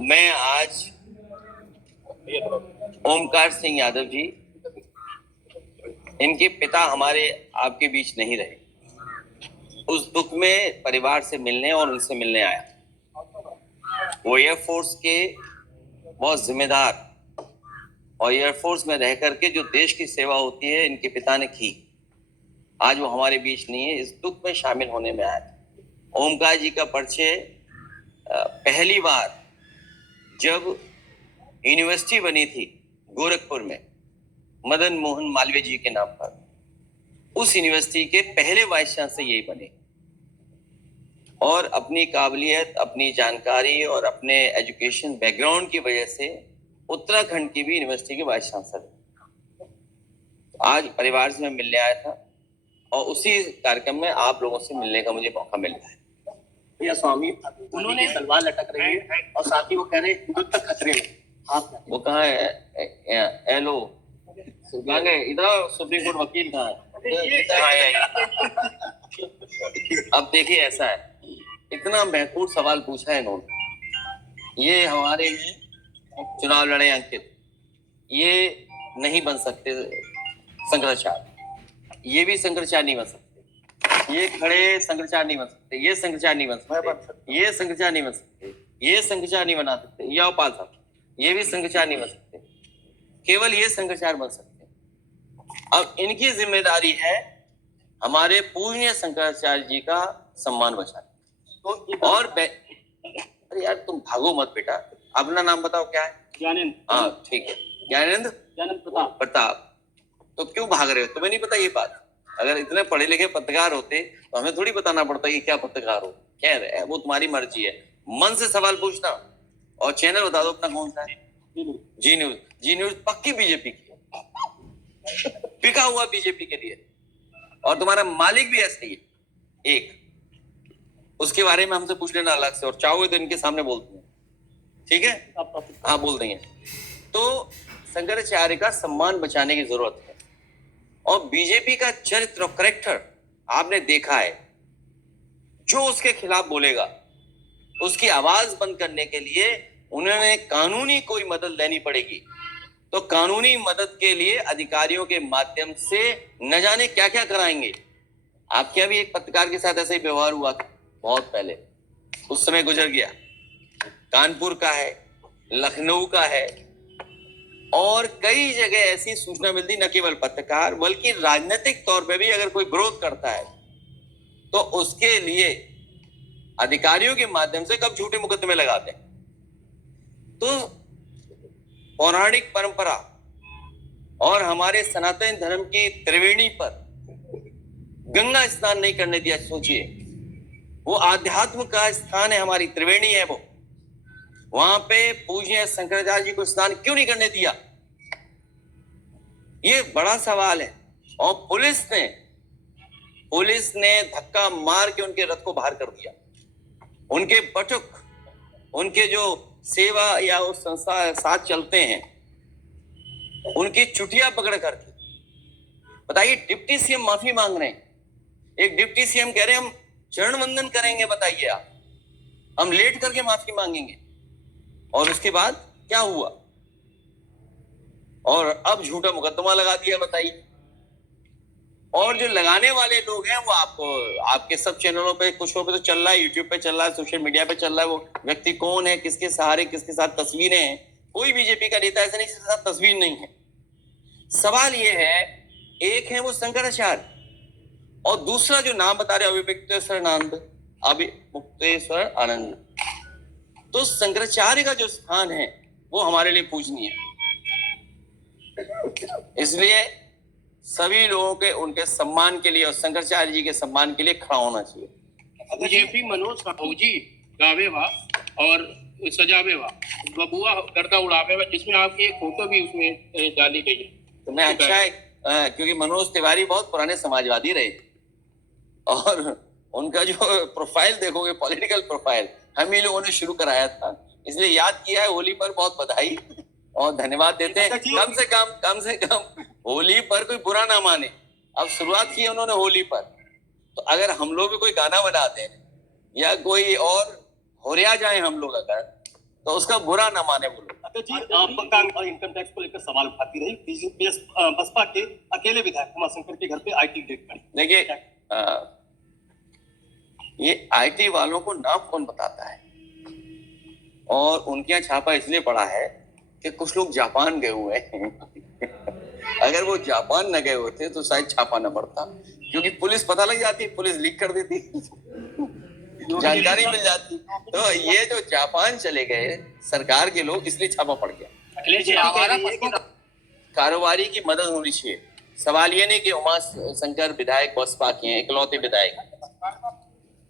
मैं आज ओमकार सिंह यादव जी, इनके पिता हमारे आपके बीच नहीं रहे, उस दुख में परिवार से मिलने और उनसे मिलने आया। वो एयरफोर्स के बहुत जिम्मेदार और एयरफोर्स में रह करके जो देश की सेवा होती है इनके पिता ने की। आज वो हमारे बीच नहीं है, इस दुख में शामिल होने में आया। ओमकार जी का परिचय पहली बार जब यूनिवर्सिटी बनी थी गोरखपुर में मदन मोहन मालवीय जी के नाम पर, उस यूनिवर्सिटी के पहले वाइस चांसलर यही बने और अपनी काबिलियत, अपनी जानकारी और अपने एजुकेशन बैकग्राउंड की वजह से उत्तराखंड की भी यूनिवर्सिटी के वाइस चांसलर। आज परिवार से मैं मिलने आया था और उसी कार्यक्रम में आप लोगों से मिलने का मुझे मौका मिल रहा है। भैया स्वामी उन्होंने तलवार लटक रही है और साथ ही वो कह रहे हैं हिंदुत्व तक खतरे में। आप वो कहाँ है? एलो इधर सुप्रीम कोर्ट वकील कहाँ है? अब देखिए, ऐसा है, इतना महत्वपूर्ण सवाल पूछा है इन्होंने। ये हमारे चुनाव लड़े अंकित, ये नहीं बन सकते शंकराचार्य, ये भी शंकराचार्य नहीं बन सकते, ये खड़े शंकराचार्य नहीं बन सकते, ये शंकराचार्य नहीं बन सकते, ये शंकराचार्य नहीं बन सकते, ये शंकराचार्य नहीं बना सकते, ये औपाल साहब ये भी शंकराचार्य नहीं बन सकते, केवल ये शंकराचार्य बन सकते। अब इनकी जिम्मेदारी है हमारे पूज्य शंकराचार्य जी का सम्मान बचाना। तो और अरे यार तुम भागो मत बेटा, अपना नाम बताओ क्या है? ज्ञानेंद्र। हाँ ठीक है, ज्ञानेंद्र प्रताप। तो क्यों भाग रहे हो? तुम्हें नहीं पता ये बात? अगर इतने पढ़े लिखे पत्रकार होते तो हमें थोड़ी बताना पड़ता कि क्या पत्रकार हो। खैर वो तुम्हारी मर्जी है, मन से सवाल पूछना। और चैनल बता दो अपना कौन सा है? जी न्यूज। जी न्यूज पक्की बीजेपी की है, पिका हुआ बीजेपी के लिए, और तुम्हारा मालिक भी ऐसा ही है एक। उसके बारे में हमसे पूछ लेना अलग से, और चाहोगे तो इनके सामने बोलते हैं, ठीक है? हाँ बोल देंगे। तो शंकराचार्य का सम्मान बचाने की जरूरत है। और बीजेपी का चरित्र और करेक्टर आपने देखा है, जो उसके खिलाफ बोलेगा उसकी आवाज बंद करने के लिए उन्होंने कानूनी कोई मदद लेनी पड़ेगी, तो कानूनी मदद के लिए अधिकारियों के माध्यम से न जाने क्या क्या कराएंगे। आपके अभी एक पत्रकार के साथ ऐसा ही व्यवहार हुआ था बहुत पहले, उस समय गुजर गया। कानपुर का है, लखनऊ का है, और कई जगह ऐसी सूचना मिलती, न केवल पत्रकार बल्कि राजनीतिक तौर पे भी अगर कोई विरोध करता है तो उसके लिए अधिकारियों के माध्यम से कब झूठे मुकदमे लगाते हैं। तो पौराणिक परंपरा और हमारे सनातन धर्म की त्रिवेणी पर गंगा स्नान नहीं करने दिया। सोचिए, वो आध्यात्म का स्थान है, हमारी त्रिवेणी है वो, वहां पे पूज्य शंकराचार्य जी को स्नान क्यों नहीं करने दिया? ये बड़ा सवाल है। और पुलिस ने धक्का मार के उनके रथ को बाहर कर दिया। उनके बटुक, उनके जो सेवा या उस संस्था साथ चलते हैं, उनकी चुटिया पकड़ करके, बताइए, डिप्टी सीएम माफी मांग रहे हैं। एक डिप्टी सीएम कह रहे हैं हम चरण वंदन करेंगे, बताइए आप, हम लेट करके माफी मांगेंगे। और उसके बाद क्या हुआ? और अब झूठा मुकदमा लगा दिया, बताइए। और जो लगाने वाले लोग हैं वो आपके सब चैनलों पे, कुछ पे तो चल रहा है, यूट्यूब पे चल रहा है, सोशल मीडिया पे चल रहा है, वो व्यक्ति कौन है, किसके सहारे, किसके साथ तस्वीरें हैं। कोई बीजेपी का नेता ऐसा नहीं जिसके साथ तस्वीर नहीं है। सवाल ये है, एक है वो शंकराचार्य, और दूसरा जो नाम बता रहे अभिमुक्तेश्वर आनंद। तो शंकराचार्य का जो स्थान है वो हमारे लिए पूजनीय है। इसलिए सभी लोगों के उनके सम्मान के लिए और शंकराचार्य जी के सम्मान के लिए खड़ा होना चाहिए। बीजेपी मनोज साहूजी गावे वा और सजावे वा, बबुआ गर्दा उड़ावे वा, जिसमें आपकी एक फोटो भी उसमें डाली गई है। तो मैं अच्छा है, क्योंकि मनोज तिवारी बहुत पुराने समाजवादी रहे और उनका जो प्रोफाइल देखोगे, पॉलिटिकल प्रोफाइल, हम ही लोगों ने शुरू कराया था, इसलिए याद किया है। होली पर बहुत बधाई और धन्यवाद देते हैं। कम से कम होली पर कोई बुरा ना माने। अब शुरुआत की है उन्होंने होली पर, तो अगर हम लोग भी कोई गाना बना दें या कोई और होरिया जाए हम लोग अगर, तो उसका बुरा ना माने वो लोग। अतः जी कांग्रेस और इनकम टैक्स को लेकर सवाल उठाती रही। बीजेपी बसपा के अकेले विधायक उमाशंकर के घर पे आईटी रेड पड़ी। देखिए ये आईटी वालों को नाम कौन बताता है, और उनके यहाँ छापा इसलिए पड़ा है कि कुछ लोग जापान गए हुए हैं। अगर वो जापान न गए होते तो शायद छापा न पड़ता, क्योंकि पुलिस पता लग जाती, पुलिस लीक कर देती, जानकारी मिल जाती। तो ये जो जापान चले गए सरकार के लोग, इसलिए छापा पड़ गया। कारोबारी की मदद होनी चाहिए। सवाल ये नहीं कि उमा शंकर विधायक बसपा के हैं, इकलौते विधायक।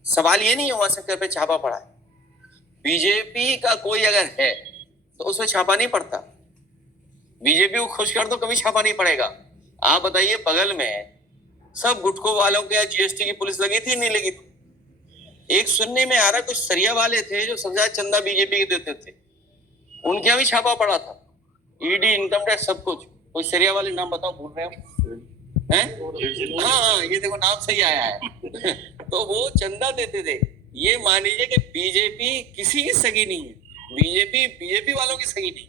सवाल ये नहीं उमा शंकर पे छापा पड़ा है। बीजेपी का कोई अगर है तो उसमें छापा नहीं पड़ता। बीजेपी को खुश कर दो, कभी छापा नहीं पड़ेगा। आप बताइए, बगल में सब गुटखों वालों के जीएसटी की पुलिस लगी थी, नहीं लगी थी? एक सुनने में आ रहा, कुछ सरिया वाले थे जो सबसे ज्यादा चंदा बीजेपी के देते थे, उनके यहाँ भी छापा पड़ा था। ईडी, इनकम टैक्स, सब कुछ। कोई सरिया वाले नाम बताओ, भूल रहे हो? हैं? हाँ, ये देखो नाम सही आया है। तो वो चंदा देते थे। ये मान लीजिए कि बीजेपी किसी की सगी नहीं है। बीजेपी वालों की सगी नहीं।